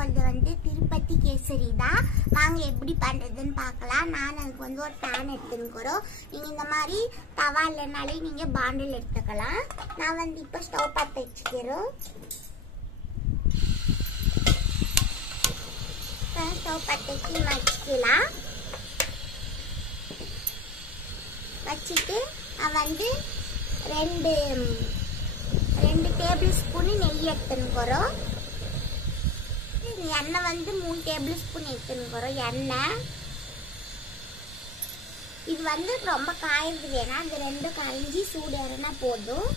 போகிறது வந்து திருப்பதி கேசரி தான். வாங்க எப்படி பண்ணுறதுன்னு பார்க்கலாம். நான் அதுக்கு வந்து ஒரு பேன் எடுத்துக்கிறோம். நீங்கள் இந்த மாதிரி தவா இல்லைனாலே நீங்கள் பாண்டில் எடுத்துக்கலாம். நான் வந்து இப்போ ஸ்டவ் பற்ற வச்சுக்கிறோம். ஸ்டவ் பற்ற வச்சுக்கலாம். வச்சுட்டு வந்து ரெண்டு டேபிள் ஸ்பூன் நெய் எடுத்துக்கிறோம். எண்ணெய் வந்து 3 டேபிள் ஸ்பூன் எடுத்துக்கிறோம். எண்ணெய் இது வந்து ரொம்ப காய்றது வேணாம். இந்த ரெண்டும் கரைஞ்சி சூடு ஏறினா போதும்.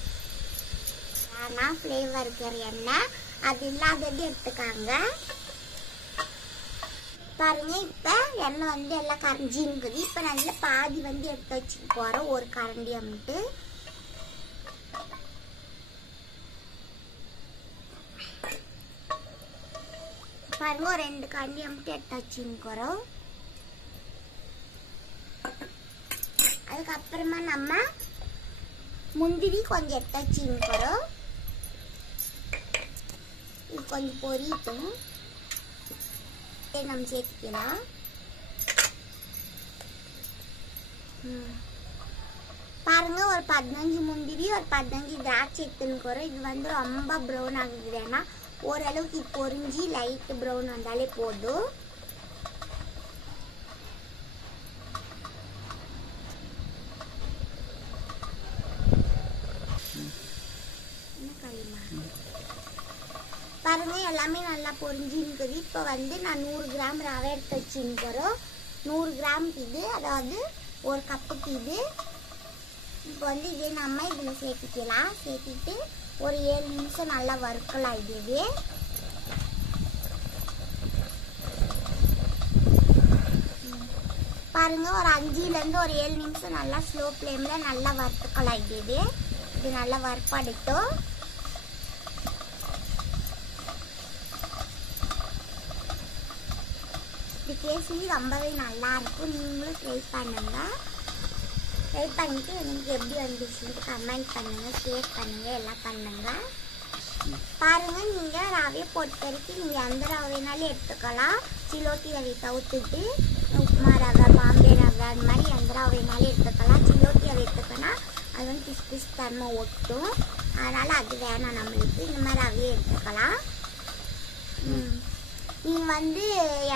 ஆனால் ஃப்ளேவர் இருக்கிற எண்ணெய் அது இல்லாதது எடுத்துக்காங்க. பாருங்க, இப்போ எண்ணெய் வந்து எல்லாம் கரைஞ்சின்னுக்குது. இப்போ நல்லா பாதி வந்து எடுத்து வச்சுக்க போகிறோம். ஒரு கரண்டி அம்மிட்டு பாருங்க, ஒரு 2 கரண்டி அம்மிட்டு எடுத்து வச்சுக்கிறோம். அதுக்கப்புறமா நம்ம முந்திரி கொஞ்சம் எடுத்து வச்சுக்கிறோம். இது கொஞ்சம் பொரியட்டும். நம்ம சேர்த்துக்கலாம். பாருங்க, ஒரு 15 முந்திரி ஒரு 15 திராட்சை எடுத்துக்கிறோம். இது வந்து ரொம்ப ப்ரௌன் ஆகுது வேணாம். ஓரளவுக்கு பொரிஞ்சு லைட் ப்ரௌன் வந்தாலே போதும். பாருங்க, எல்லாமே நல்லா பொரிஞ்சு இருக்குது. இப்போ வந்து நான் 100 கிராம் ரவை எடுத்து வச்சுக்கிறோம். 100 கிராமுக்கு இது, அதாவது 1 கப்புக்கு இது. இப்போ வந்து இதே நம்ம இதில் சேர்த்துக்கலாம். சேர்த்துட்டு ஒரு 7 நிமிஷம் நல்லா வறுக்கலாம். இதுவே பாருங்க, ஒரு 5லேருந்து ஒரு 7 நிமிஷம் நல்லா ஸ்லோ ஃப்ளேமில் நல்லா வறுத்துக்கலாம். இதுவே இது நல்லா வறுப்பாடிட்டோம். இது கேசரி ரொம்பவே நல்லா இருக்கும். நீங்களும் ட்ரை பண்ணுங்க. ட்ரை பண்ணிட்டு எனக்கு எப்படி வந்துச்சுன்னு கமெண்ட் பண்ணுங்க, ஷேர் பண்ணுங்க, எல்லாம் பண்ணுங்க. பாருங்க, நீங்க ரவையை பொறுத்த வரைக்கும் நீங்க எந்த ரவைனாலும் எடுத்துக்கலாம். சிலோட்டி ரவை தவிர்த்துட்டு உப்புமா ரவை, பாம்பே ரவை, அந்த மாதிரி எந்த ரவைனாலும் எடுத்துக்கலாம். சிலோட்டி ரவை எடுத்துக்கன்னா அது வந்து பிசு பிசு தன்மை ஒட்டும். அதனால அது வேணாம் நம்மளுக்கு. இந்த மாதிரி ரவையை எடுத்துக்கலாம். நீங்கள் வந்து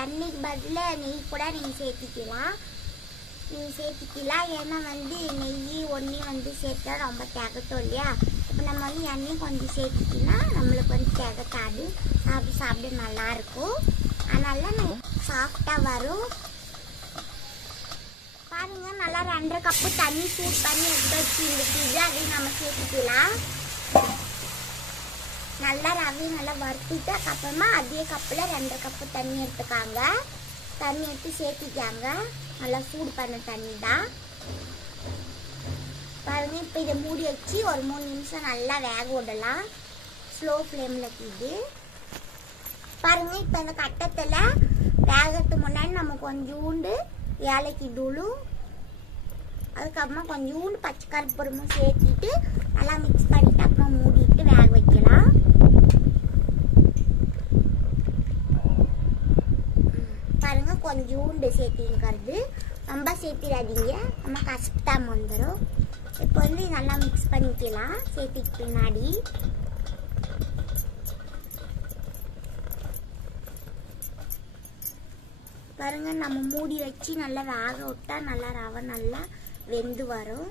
எண்ணெய்க்கு பதில் நெய் கூட நீங்கள் சேர்த்துக்கலாம். ஏன்னா வந்து நெய் ஒன்றே வந்து சேர்த்தா ரொம்ப திகட்டும் இல்லையா. இப்போ நம்ம வந்து எண்ணெய் கொஞ்சம் சேர்த்துக்கினா நம்மளுக்கு வந்து திகட்டாது. சாப்பிட நல்லாயிருக்கும். அதனால சாஃப்டாக வரும். பாருங்க, நல்லா 2.5 கப்பு தண்ணி சூட் பண்ணி எடுத்து வச்சுருக்குது. அதையும் நம்ம சேர்த்துக்கலாம். நல்லா ரவையை நல்லா வறுத்துட்டு அதுக்கப்புறமா அதே கப்பில் 2 கப்பு தண்ணி எடுத்துக்காங்க. தண்ணி எடுத்து சேர்த்துக்காங்க. நல்லா சூடு பண்ண தண்ணி தான். பாருங்க, இப்போ இதை மூடி வச்சு ஒரு 3 நிமிஷம் நல்லா வேக விடலாம். ஸ்லோ ஃப்ளேமில் இது. பாருங்க, இப்போ இந்த கட்டத்தில் வேகிறதுக்கு முன்னாடி நம்ம கொஞ்சோண்டு ஏலக்கி தூளும் அதுக்கப்புறமா கொஞ்சோண்டு பச்சை கருப்பூரமும் சேர்த்திட்டு நல்லா மிக்ஸ் பண்ணிட்டு அப்புறம் மூடிட்டு வேக வைக்கலாம். பாருங்க, கொஞ்சோண்டு சேர்த்திங்கிறது ரொம்ப சேர்த்திடாதீங்க, நம்ம கசப்புட்டாம வந்துடும். இப்போ வந்து நல்லா மிக்ஸ் பண்ணிக்கலாம். சேர்த்துக்கு பின்னாடி பாருங்க, நம்ம மூடி வச்சு நல்லா வேக விட்டா நல்லா ரவை நல்லா வெந்து வரும்.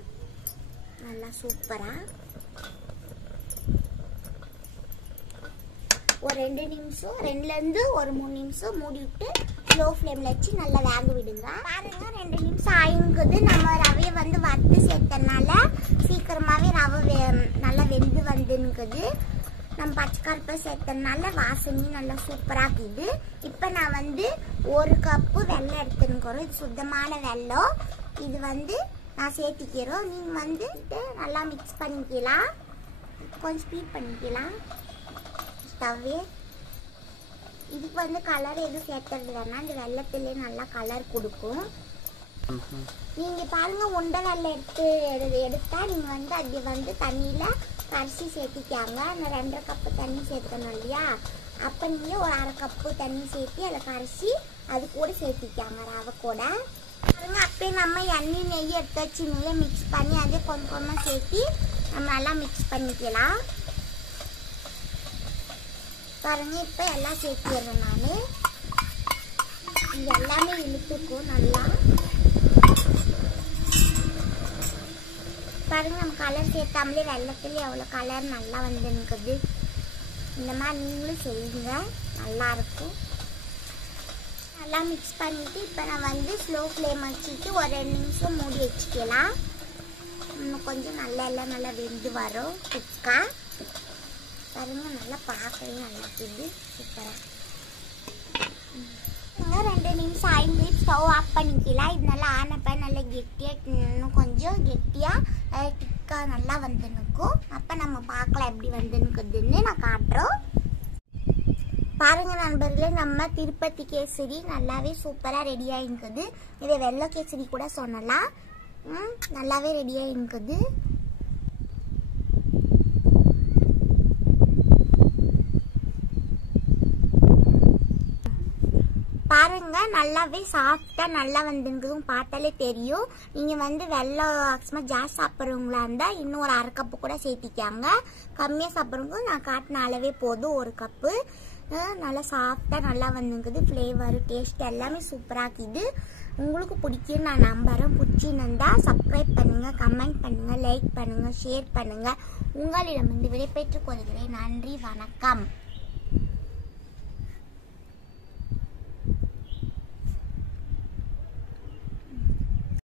நல்லா சூப்பரா ஒரு 2 நிமிஷம் 2லேருந்து ஒரு 3 நிமிஷம் மூடி விட்டு ஸ்லோ ஃப்ளேமில் வச்சு நல்லா வேக விடுங்க. பாருங்க, 2 நிமிஷம் ஆயிருக்குது. நம்ம ரவையை வந்து வறுத்து சேர்த்தனால சீக்கிரமாகவே ரவை நல்லா வெந்து வந்துன்னுக்குது. நம்ம பச்சை கருப்பை சேர்த்தனால வாசனையும் நல்லா சூப்பராக இருக்குது. இப்போ நான் வந்து 1 கப்பு வெல்லம் எடுத்துக்கிறோம். இது சுத்தமான வெல்லம். இது வந்து நான் சேர்த்திக்கிறோம். நீங்கள் வந்து நல்லா மிக்ஸ் பண்ணிக்கலாம். கொஞ்சம் ஸ்பீட் பண்ணிக்கலாம் ஸ்டவ்வே. இதுக்கு வந்து கலர் எதுவும் சேர்த்துறது வேணாம். இந்த வெள்ளத்திலே நல்லா கலர் கொடுக்கும். நீங்கள் பாருங்க, உண்டை வெல்லம் எடுத்தால் நீங்கள் வந்து அது வந்து தண்ணியில் கரைச்சி சேர்த்திக்காங்க. அந்த 2.5 கப்பு தண்ணி சேர்த்துக்கணும் இல்லையா, அப்போ நீங்கள் ஒரு 1/2 கப்பு தண்ணி சேர்த்து அதில் கரைச்சி அது கூட சேர்த்திக்காங்க ரவை கூட. பாருங்க அப்போ நம்ம எண்ணெய் நெய் எடுத்து வச்சு நெய்யை மிக்ஸ் பண்ணி அதே கொஞ்சம் கொஞ்சமாக சேர்த்து நம்ம நல்லா மிக்ஸ் பண்ணிக்கலாம். பாருங்க இப்போ எல்லாம் சேர்த்திடுறேன் நான். இது எல்லாமே இழுத்துக்கும் நல்லா. பாருங்க நம்ம கலர் சேர்த்தாமலே வெள்ளத்துல எவ்வளோ கலர் நல்லா வந்து நிற்குது. இந்த மாதிரி நீங்களும் செய்யுங்க, நல்லா இருக்கும். நல்லா மிக்ஸ் பண்ணிட்டு இப்போ நான் வந்து ஸ்லோ ஃப்ளேம் வச்சுட்டு ஒரு 2 நிமிஷம் மூடி வச்சுக்கலாம். இன்னும் கொஞ்சம் எல்லாம் நல்லா வெந்து வரும் குக்கா. பாருங்க நல்லா பார்க்கவே நல்லா இருக்குது சூப்பராக. 2 நிமிஷம் ஆயிடுச்சு, ஸ்டவ் ஆஃப் பண்ணிக்கலாம். இது நல்லா ஆனப்போ நல்லா கெட்டியாக இன்னும் கொஞ்சம் கெட்டியாக திக்காக நல்லா வந்து நிற்கும். அப்போ நம்ம பார்க்கலாம் எப்படி வந்து நிற்குதுன்னு நான் காட்டுறோம். பாருங்க நண்பர்களே, நம்ம திருப்பதி கேசரி நல்லாவே சூப்பராக ரெடியாக இருக்குது. இதை வெள்ளை கேசரி கூட சொன்னலாம். நல்லாவே ரெடியாக இருக்குது. பாருங்க நல்லாவே சாஃப்டா நல்லா வந்துருக்குதும் பார்த்தாலே தெரியும். நீங்க வந்து வெள்ளம் ஜாஸ்தி சாப்பிட்றவங்களா இருந்தா இன்னும் ஒரு 1/2 கப்பு கூட சேர்த்திக்காங்க. கம்மியா சாப்பிட்றவங்க நான் காட்டின அளவே போதும் 1 கப்பு. நல்லா சாஃப்டா நல்லா வந்துருக்குது. ஃப்ளேவர் டேஸ்ட் எல்லாமே சூப்பராக இருக்குது. உங்களுக்கு பிடிக்கும் நான் நம்புறேன். பிடிச்சிருந்தா சப்ஸ்கிரைப் பண்ணுங்க, கமெண்ட் பண்ணுங்க, லைக் பண்ணுங்க, ஷேர் பண்ணுங்க. உங்களிடமிருந்து விடைபெற்றுக் கொள்கிறேன். நன்றி, வணக்கம்.